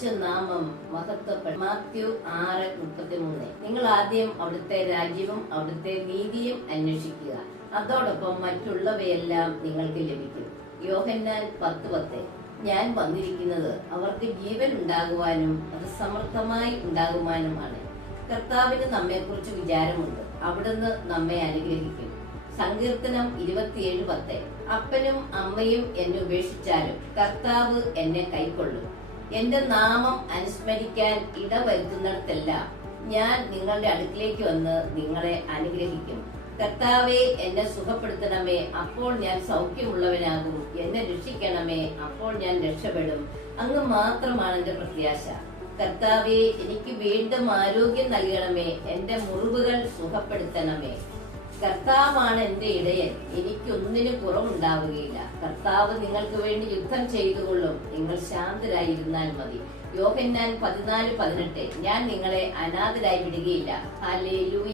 വിശ്വനാമം മഹത്വപ്പെടും. മാത്യു 6:33. നിങ്ങൾ ആദ്യം അവിടുത്തെ രാജ്യവും അവിടുത്തെ നീതിയും അന്വേഷിക്കുക, അതോടൊപ്പം മറ്റുള്ളവയെല്ലാം നിങ്ങൾക്ക് ലഭിക്കും. യോഹന്നാൻ 10:10. ഞാൻ വന്നിരിക്കുന്നത് അവർക്ക് ജീവൻ ഉണ്ടാകുവാനും അത് സമൃദ്ധമായി ഉണ്ടാകുവാനുമാണ്. കർത്താവിന് നമ്മെക്കുറിച്ച് വിചാരമുണ്ട്. അവിടുന്ന് നമ്മെ അനുഗ്രഹിക്കും. സങ്കീർത്തനം 27:10. അപ്പനും അമ്മയും എന്നെ ഉപേക്ഷിച്ചാലും കർത്താവ് എന്നെ കൈക്കൊള്ളും. എന്റെ നാമം അനുസ്മരിക്കാൻ ഇടവരുത്തുന്നിടത്തെല്ലാം ഞാൻ നിങ്ങളുടെ അടുക്കിലേക്ക് വന്ന് നിങ്ങളെ അനുഗ്രഹിക്കും. കർത്താവെ, എന്നെ സുഖപ്പെടുത്തണമേ, അപ്പോൾ ഞാൻ സൗഖ്യമുള്ളവനാകും. എന്നെ രക്ഷിക്കണമേ, അപ്പോൾ ഞാൻ രക്ഷപ്പെടും. അങ്ങ് മാത്രമാണ് എന്റെ പ്രത്യാശ. കർത്താവെ, എനിക്ക് വീണ്ടും ആരോഗ്യം നൽകണമേ, എന്റെ മുറിവുകൾ സുഖപ്പെടുത്തണമേ. കർത്താവാണ് എന്റെ ഇടയൻ, എനിക്കൊന്നിനും കുറവുണ്ടാവുകയില്ല. കർത്താവ് നിങ്ങൾക്ക് വേണ്ടി യുദ്ധം ചെയ്തുകൊള്ളും, നിങ്ങൾ ശാന്തരായിരുന്നാൽ മതി. യോഹന്നാൻ 14:18. ഞാൻ നിങ്ങളെ അനാഥരായി വിടുകയില്ല. ഹല്ലേലൂയ.